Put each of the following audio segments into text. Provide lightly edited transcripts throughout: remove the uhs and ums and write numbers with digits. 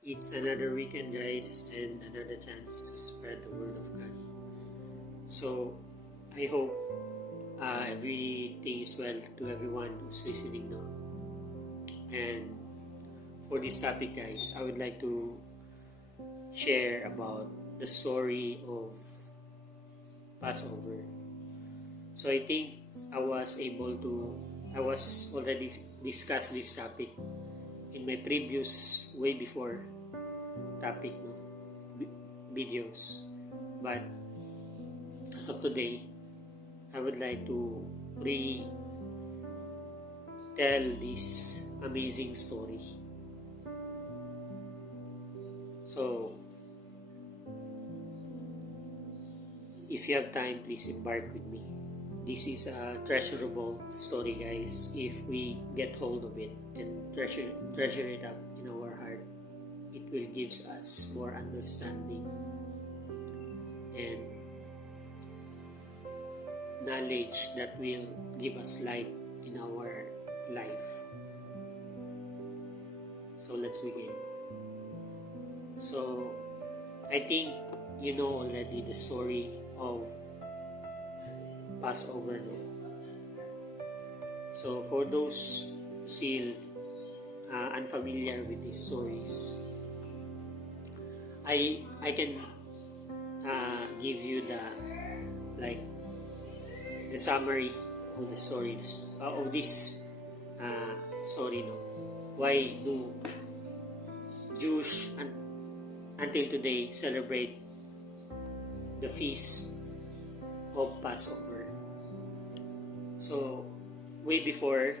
It's another weekend, guys, and another chance to spread the word of God. So, I hope everything is well to everyone who's listening now. And for this topic, guys, I would like to share about the story of Passover. So, I think I was already discussed this topic in my previous, way before topic, videos. But as of today, I would like to tell this amazing story. So, if you have time, please embark with me. This is a treasurable story, guys, if we get hold of it and treasure it up in our heart. It will give us more understanding and knowledge that will give us light in our life. So let's begin. So I think you know already the story of Passover, no? So for those still unfamiliar with these stories, I can give you the summary of the stories of this story, no? Why do Jews until today celebrate the feast of Passover? So way before,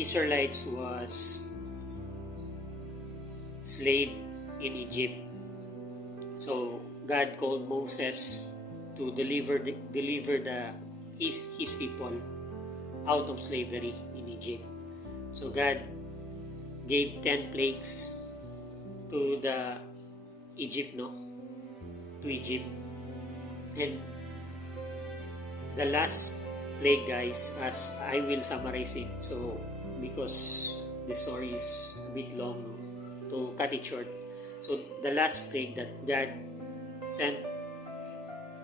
Israelites was slave in Egypt. So God called Moses to deliver his people out of slavery in Egypt. So God gave 10 plagues to Egypt. And the last plague, guys, as I will summarize it, so because the story is a bit long, to cut it short. So the last plague that God sent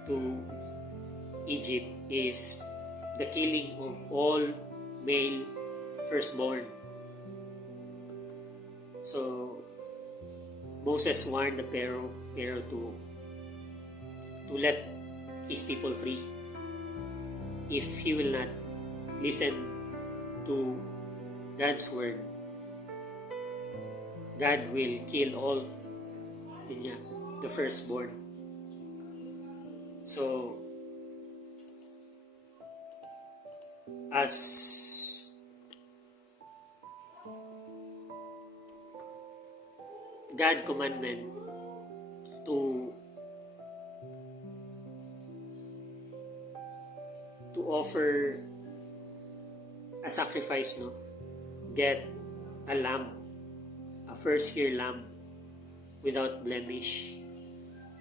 to Egypt is the killing of all male firstborn. So Moses warned the Pharaoh to let his people free. If he will not listen to God's word, God will kill all the firstborn. So as God commandment to offer a sacrifice, get a lamb, a first year lamb without blemish,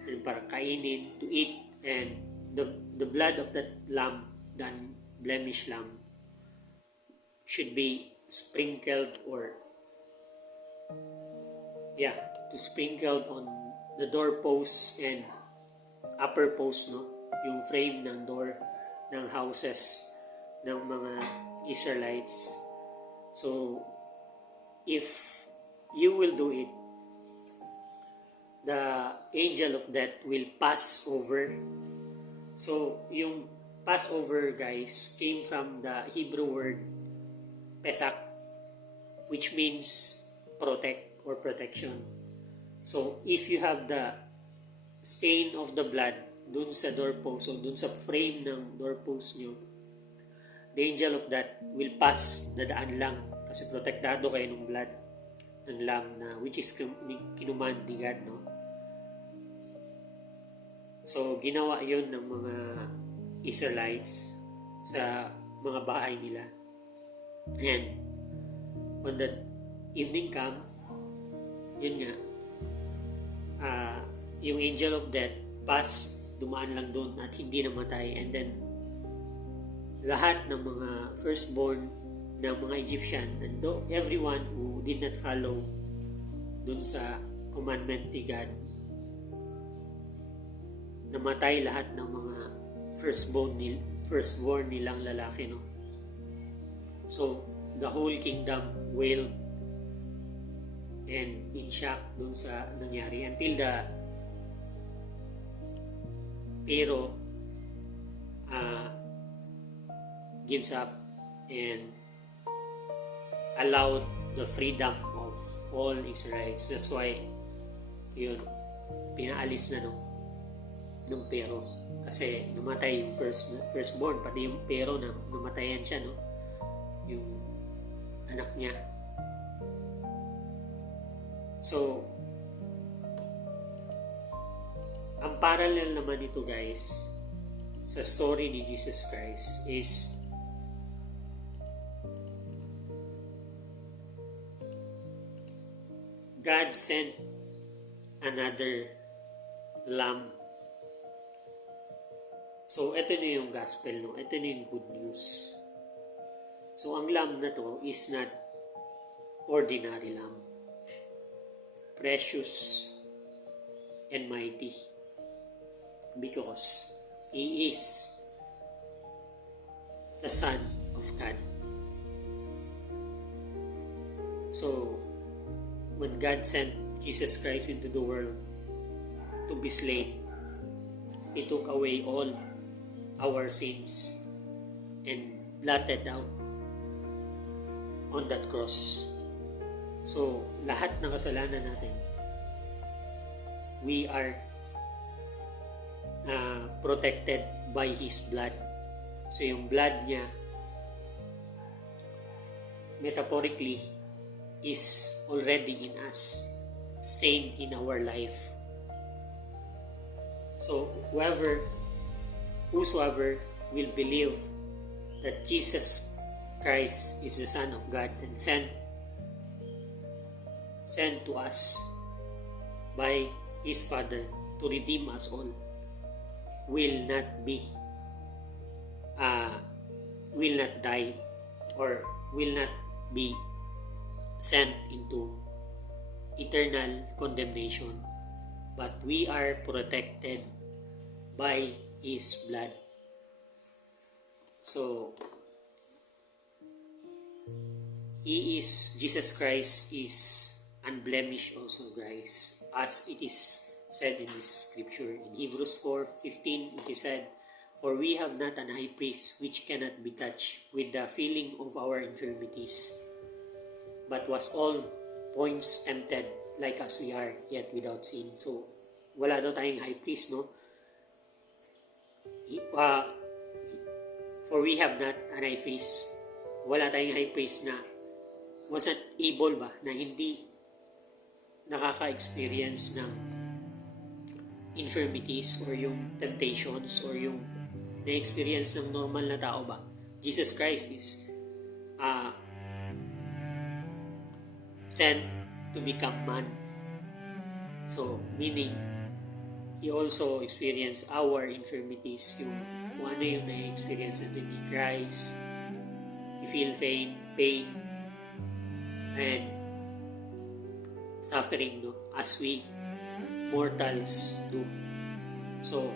and para kainin, to eat, and the blood of that lamb, the unblemished lamb, should be sprinkled sprinkled on the doorpost and upper post, yung frame ng door ng houses ng mga Israelites. So if you will do it, the angel of death will pass over. So yung Passover, guys, came from the Hebrew word Pesach, which means protect or protection. So if you have the stain of the blood dun sa doorpost o dun sa frame ng doorpost nyo, the angel of death will pass, dadaan lang, kasi protektado kayo ng blood ng lamb na which is kinuman ni God, So ginawa yon ng mga Israelites sa mga bahay nila. And when the evening come, yun nga, yung angel of death dumaan lang doon at hindi namatay. And then lahat ng mga firstborn ng mga Egyptian, and everyone who did not follow dun sa commandment ni God, namatay lahat ng mga firstborn nilang lalaki, no? So the whole kingdom wailed and in shock dun sa nangyari until the Pharaoh gives up and allowed the freedom of all Israelites. That's why yun, pinaalis na ng Pharaoh kasi namatay yung firstborn, pati yung Pharaoh na namatayan siya, no? Yung anak niya. So ang parallel naman ito, guys, sa story ni Jesus Christ is God sent another lamb. So, ito na yung gospel, no? Ito na yung good news. So, ang lamb na to is not ordinary lamb. Precious and mighty. Because He is the Son of God. So, when God sent Jesus Christ into the world to be slain, He took away all our sins and blotted out on that cross. So, lahat ng kasalanan natin, we are protected by His blood. So, yung blood niya, metaphorically, is already in us, stained in our life. So, whosoever will believe that Jesus Christ is the Son of God and sent to us by His Father to redeem us all, will not die or will not be sent into eternal condemnation, but we are protected by His blood. So, Jesus Christ is unblemished also, guys, as it is said in this scripture. In Hebrews 4:15, it is said, "For we have not an high priest which cannot be touched with the feeling of our infirmities, but was all points tempted like as we are, yet without sin." So, wala daw tayong high priest, no? For we have not an high priest. Wala tayong high priest na was not able ba, na hindi nakaka-experience ng infirmities or yung temptations or yung na-experience ng normal na tao ba. Jesus Christ is sent to become man. So, meaning, He also experienced our infirmities, yung kung ano yung na-experience natin. He cries, He feel pain, and suffering, no? As we mortals do. So,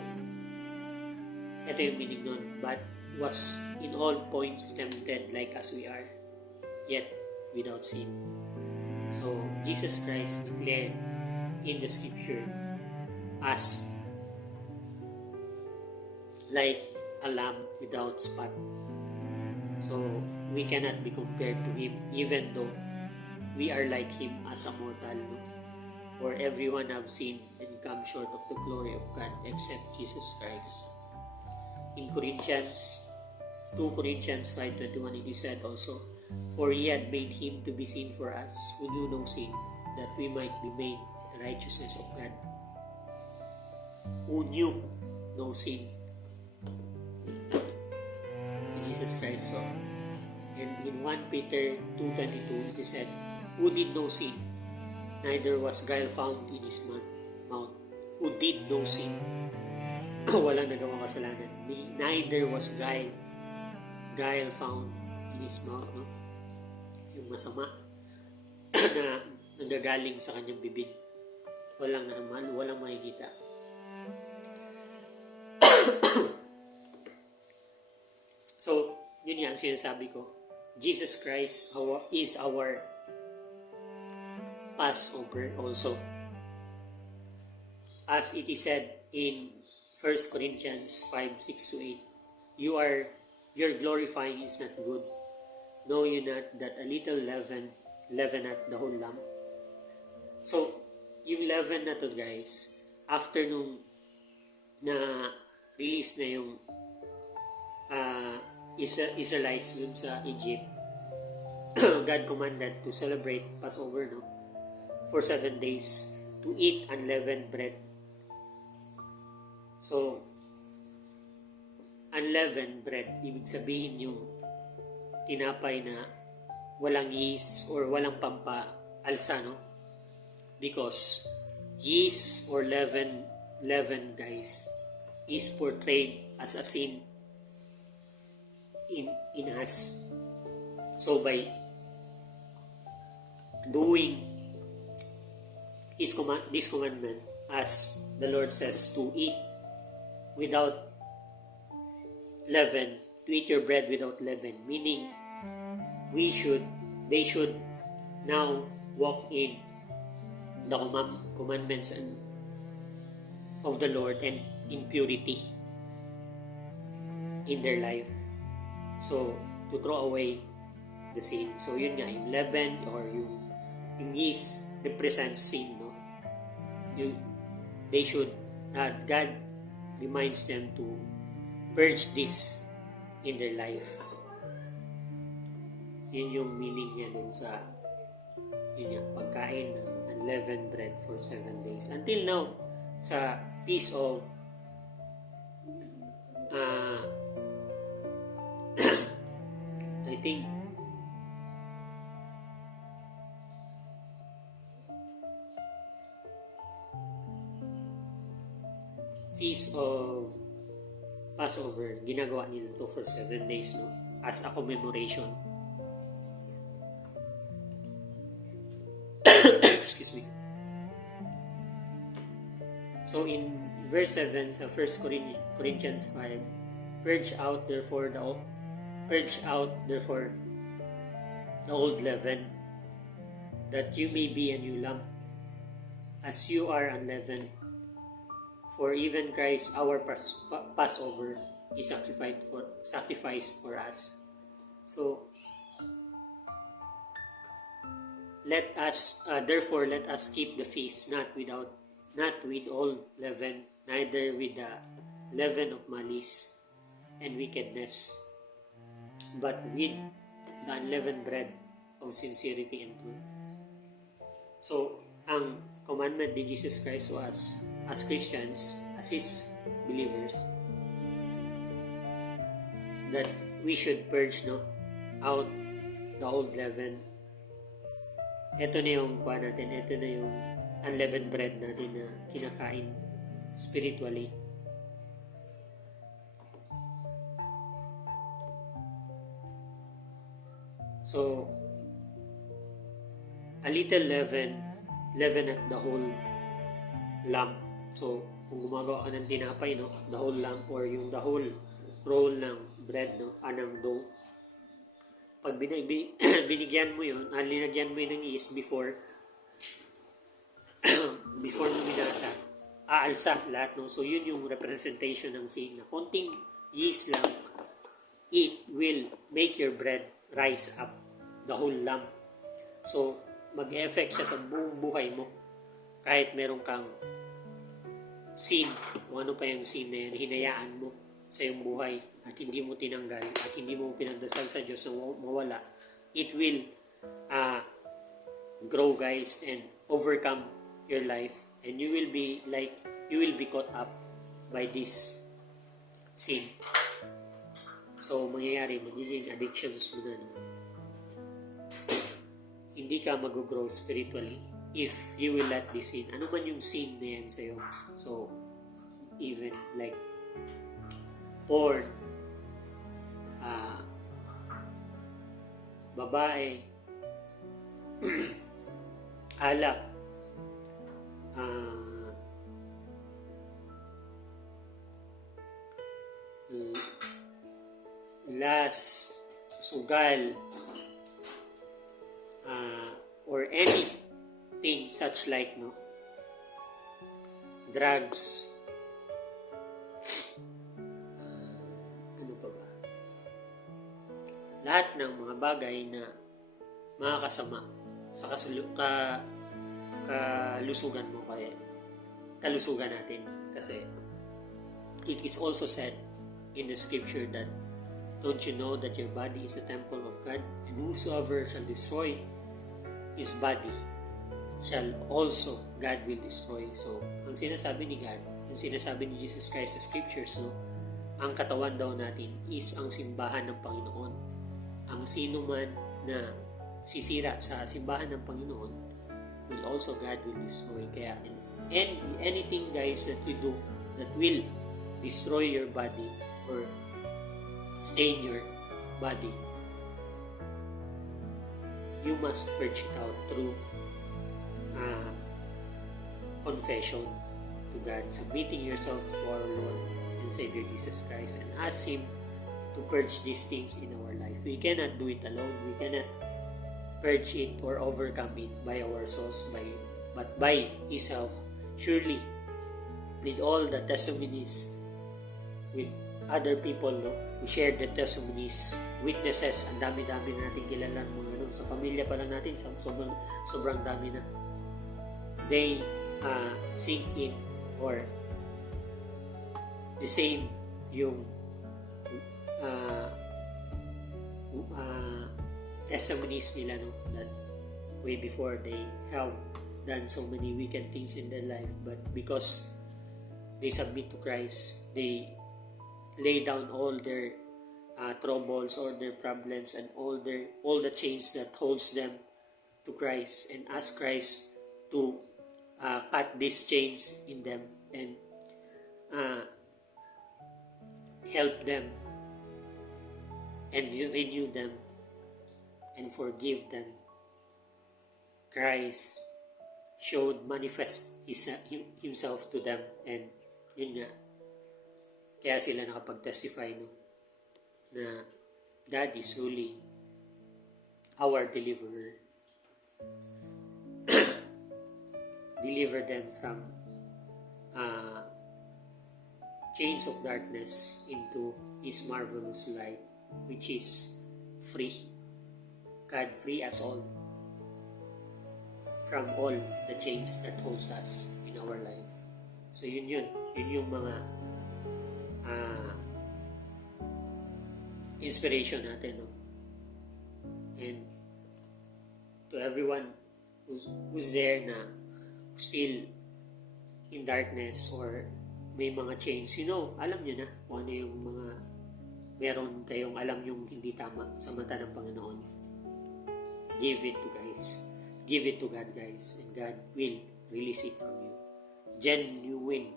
ito yung meaning nun. But was in all points tempted like as we are, yet without sin. So, Jesus Christ declared in the scripture as like a lamb without spot. So, we cannot be compared to Him, even though we are like Him as a mortal, no? For everyone have sinned and come short of the glory of God except Jesus Christ. In 2 Corinthians 5:21, it is said also, "For He had made Him to be sin for us, who knew no sin, that we might be made the righteousness of God." Who knew no sin. Si Jesus Christ. So, and in 1 Peter 2:22, it is said, "Who did no sin, neither was guile found in His mouth." Who did no sin. Walang nagawang kasalanan. Neither was guile found in His mouth. No? yung masama na nanggagaling sa kanyang bibig. Walang makikita. So, yun nga ang sinasabi ko. Jesus Christ is our Passover also. As it is said in 1 Corinthians 5:6-8, your glorifying is not good. Know you not that a little leaveneth the whole lump? So, yung leaven na to guys, after nung na-release na yung Israelites dun sa Egypt, God commanded to celebrate Passover, no? For 7 days, to eat unleavened bread. So, unleavened bread, ibig sabihin yung tinapay na walang yeast or walang pampaalsa, no? Because yeast or leaven guys, is portrayed as a sin in us. So by doing this commandment, as the Lord says, to eat without leaven, to eat your bread without leaven, meaning they should now walk in the commandments of the Lord and in purity in their life. So, to throw away the sin. So, yun nga, yung leaven or yung yeast represents sin, no? They should, God reminds them to purge this in their life. Yun yung meaning niya dun sa pagkain ng unleavened bread for 7 days. Until now, sa Feast of I think Feast of Passover, ginagawa nila to for 7 days, no? As a commemoration. Excuse me. So in verse 7 sa 1 Corinthians 5, purge out therefore the old leaven, that you may be a new lump, as you are unleavened. For even Christ our Passover is sacrificed for us. So let us keep the feast not with all leaven, neither with the leaven of malice and wickedness, but with the unleavened bread of sincerity and truth. So, ang commandment ni Jesus Christ was, as Christians, as His believers, that we should purge out the old leaven. Ito na yung ito na yung unleavened bread natin na kinakain spiritually. So, a little leaven at the whole lump. So, kung gumagawa ka ng tinapay, the whole lump or yung the whole roll ng bread, ng dough, pag binigyan mo yun, linagyan mo yun ng yeast before mo binasa, aalsa lahat, So, yun yung representation ng sin, na konting yeast lang, it will make your bread rise up, the whole lump. So, mag-e-effect siya sa buong buhay mo. Kahit meron kang sin, kung ano pa yung sin na yan, hinayaan mo sa iyong buhay at hindi mo tinanggal at hindi mo pinagdasal sa Diyos na mawala, it will grow guys and overcome your life, and you will be caught up by this sin. So, magiging addictions mo na. Hindi ka mag-grow spiritually if you will let this sin. Ano man yung sin na yan sa'yo. So, even like porn, babae, alak, last, sugal, or anything such like, no, drugs, ano pa ba, lahat ng mga bagay na makakasama sa kalusugan mo, kaya kalusugan natin. Kasi it is also said in the scripture that, don't you know that your body is a temple of God, and whosoever shall destroy his body shall also God will destroy. So, ang sinasabi ni God, ang sinasabi ni Jesus Christ sa scriptures, no, ang katawan daw natin is ang simbahan ng Panginoon. Ang sino man na sisira sa simbahan ng Panginoon will also God will destroy. Kaya anything guys that you do that will destroy your body or stain your body, you must purge it out through confession to God, submitting yourself to our Lord and Savior Jesus Christ, and ask Him to purge these things in our life. We cannot do it alone. We cannot purge it or overcome it by ourselves, but by His help. Surely, with all the testimonies, with other people, no, who shared the testimonies, witnesses, ang dami-dami natin kilala mga ganun. Sa pamilya pa lang natin, sobrang dami na. They sink in, or the same yung testimonies nila, no, that way before they have done so many wicked things in their life, but because they submit to Christ, they lay down all their troubles, all their problems, and all the chains that holds them to Christ, and ask Christ to cut these chains in them and help them and renew them and forgive them. Christ manifest himself to them, and yun nga, kaya sila nakapag-testify, no, na God is truly our deliverer. Deliver them from chains of darkness into His marvelous light, which is free. God free us all from all the chains that holds us in our life. So yun yung mga inspiration natin, no? And to everyone who's there na still in darkness or may mga chains, alam nyo na kung ano yung mga meron kayong alam yung hindi tama sa mata ng Panginoon. Give it to God, guys, and God will release it from you. Genuine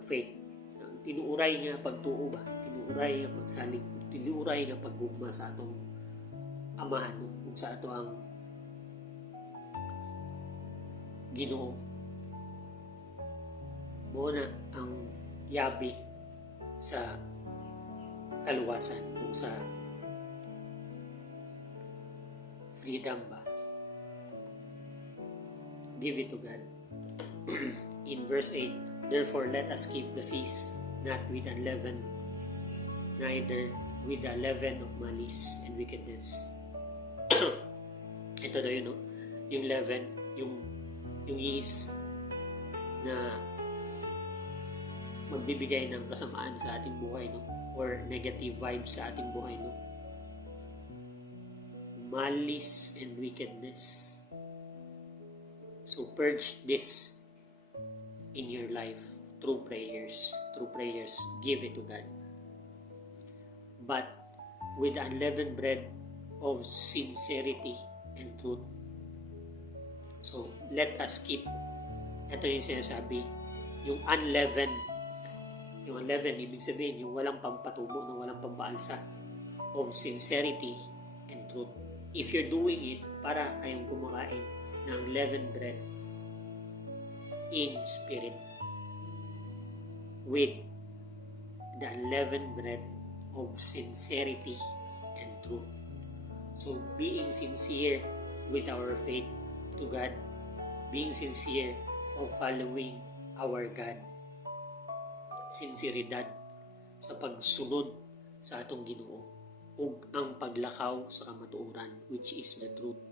faith. Tinuuray nga pagtuo ba? Tinuuray nga pagsalig? Tinuuray nga paggugma sa atong amahan, kung sa ato ang Ginoo. Muna ang yabi sa kaluwasan, kung sa freedom ba. Give it to God. In verse 8, therefore let us keep the feast, not with unleavened, neither with the leaven of malice and wickedness. Ito daw yun, no? Yung leaven, yung yeast na magbibigay ng kasamaan sa ating buhay, no? Or negative vibes sa ating buhay, no? Malice and wickedness. So purge this in your life through prayers. Give it to God. But with the unleavened bread of sincerity and truth. So let us keep. Ito yung sinasabi, yung unleavened. Yung unleavened, ibig sabihin, yung walang pampatubo, walang pampaalsa, of sincerity and truth. if you're doing it, para kayong kumakain ng leavened bread in spirit with the unleavened bread of sincerity and truth. So, being sincere with our faith to God, being sincere of following our God, sinseridad sa pagsunod sa atong Ginoo, ug ang paglakaw sa kamatuoran, which is the truth.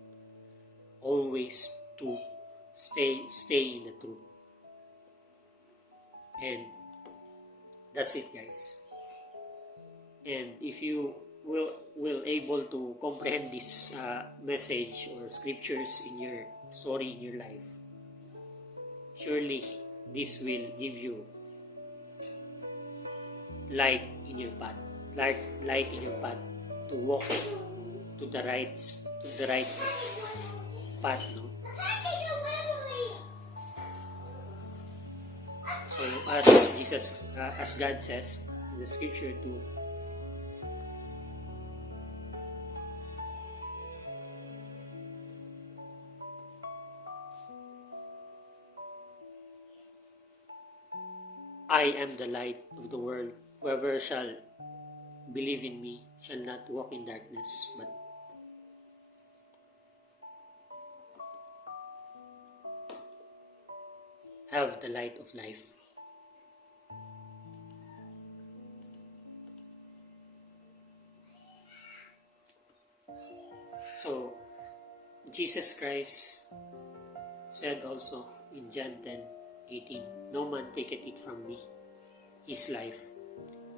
Always to stay in the truth. And that's it, guys. And if you will able to comprehend this message or scriptures in your story in your life, surely this will give you light in your path, light in your path to walk to the right path, no? So as God says in the scripture too, I am the light of the world. Whoever shall believe in me shall not walk in darkness, but have the light of life. So, Jesus Christ said also in John 10:18, "No man taketh it from me, his life,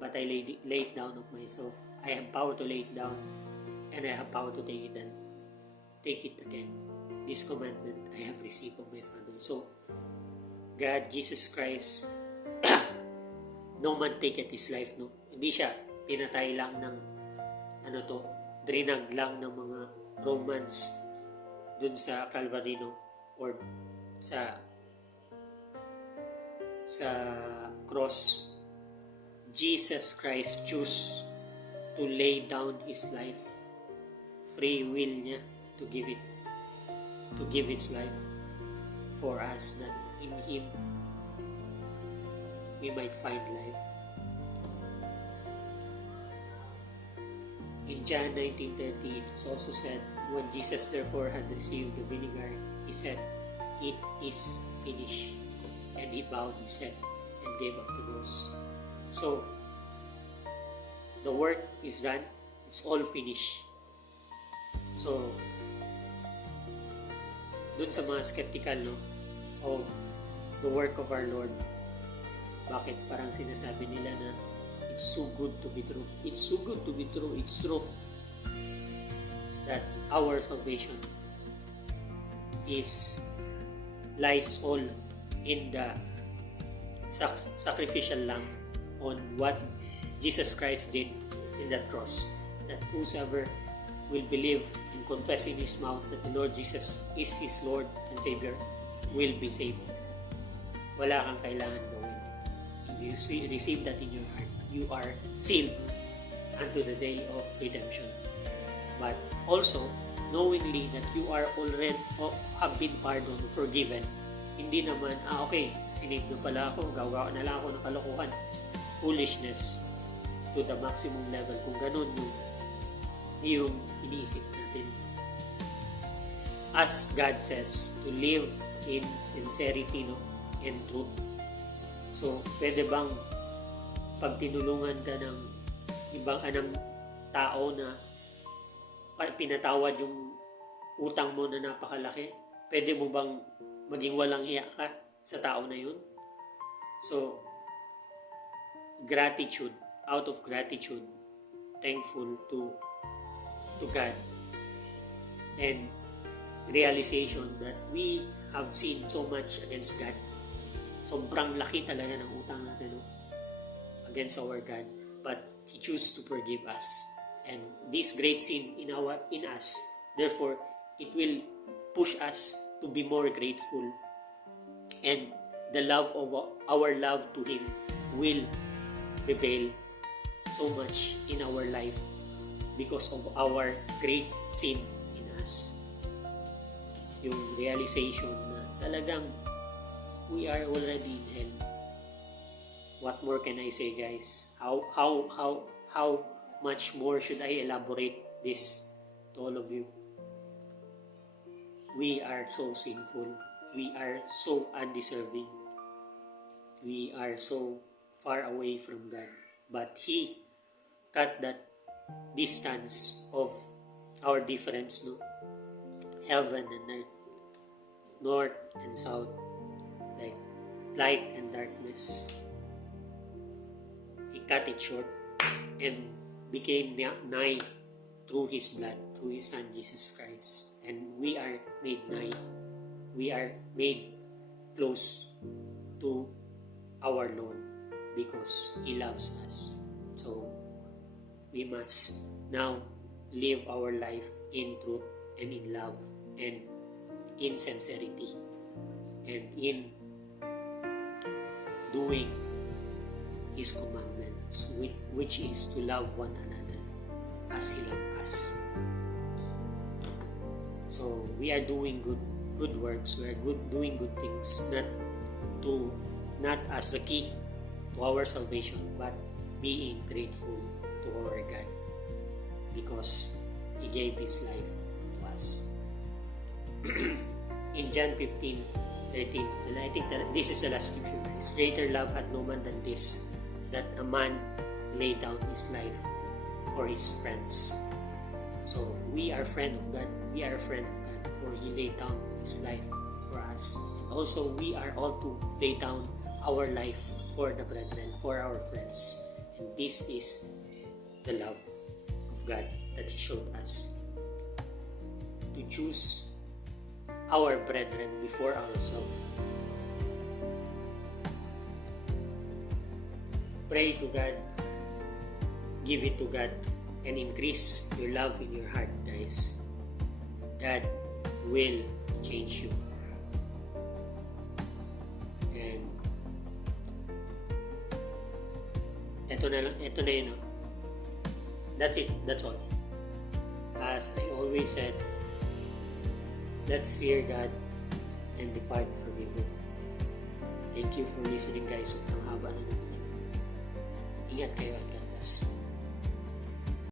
but I lay it down of myself. I have power to lay it down, and I have power to take it again. This commandment I have received of my Father." So, God, Jesus Christ, no man taketh his life, no? Hindi siya pinatay lang ng, drinag lang ng mga Romans dun sa Calvary, no? Or sa cross. Jesus Christ choose to lay down his life. Free will niya to give his life for us, that in him we might find life. In John 19:30, it is also said, when Jesus therefore had received the vinegar, he said, "It is finished." And he bowed his head and gave up the ghost. So, the work is done. It's all finished. So, dun sa mga skeptical, no, of the work of our Lord, bakit parang sinasabi nila na it's too good to be true. It's too good to be true. It's true that our salvation lies all in the sacrificial lamb, on what Jesus Christ did in that cross. That whosoever will believe and confess in his mouth that the Lord Jesus is his Lord and Savior will be saved. Wala kang kailangan gawin. If you receive that in your heart, you are sealed unto the day of redemption. But also, knowingly that you are already have been pardoned, forgiven. Hindi naman, okay, sinave na pala ako, gagawa na lang ako ng kalokohan. Foolishness to the maximum level. Kung ganun yung iniisip natin. As God says, to live in sincerity, no, and truth. So, pwede bang pag tinulungan ka ng ibang tao na pinatawad yung utang mo na napakalaki, pwede mo bang maging walang hiya ka sa tao na yun? So, gratitude, out of gratitude, thankful to God, and realization that we have sinned so much against God. Sobrang laki talaga ng utang natin, no? Against our God, but He chose to forgive us. And this great sin in us, therefore, it will push us to be more grateful, and the love of our love to Him will prevail so much in our life because of our great sin in us. Yung realization na talagang we are already in hell. What more can I say, guys? How much more should I elaborate this to all of you? We are so sinful. We are so undeserving. We are so far away from God. But He cut that distance of our difference, no? Heaven and earth, north and south, like light and darkness. He cut it short and became nigh through His blood, through His Son Jesus Christ. And we are made nigh. We are made close to our Lord because He loves us. So we must now live our life in truth and in love and in sincerity and in doing His commandments, which is to love one another as He loved us. So we are doing good works. We are doing good things, not as the key to our salvation, but being grateful to our God because He gave His life to us. In John 15:13, and I think that this is the last scripture, guys. Greater love had no man than this, that a man lay down his life for his friends. So we are friend of God. We are a friend of God, for He laid down His life for us. And also we are all to lay down our life for the brethren, for our friends. And this is the love of God that He showed us, to choose our brethren before ourselves. Pray to God, give it to God, and increase your love in your heart, guys. God will change you. And ito na yun. That's it. That's all. As I always said, let's fear God and depart from evil. Thank you for listening, guys. Ang haba na naman. Ingat kayo at God bless.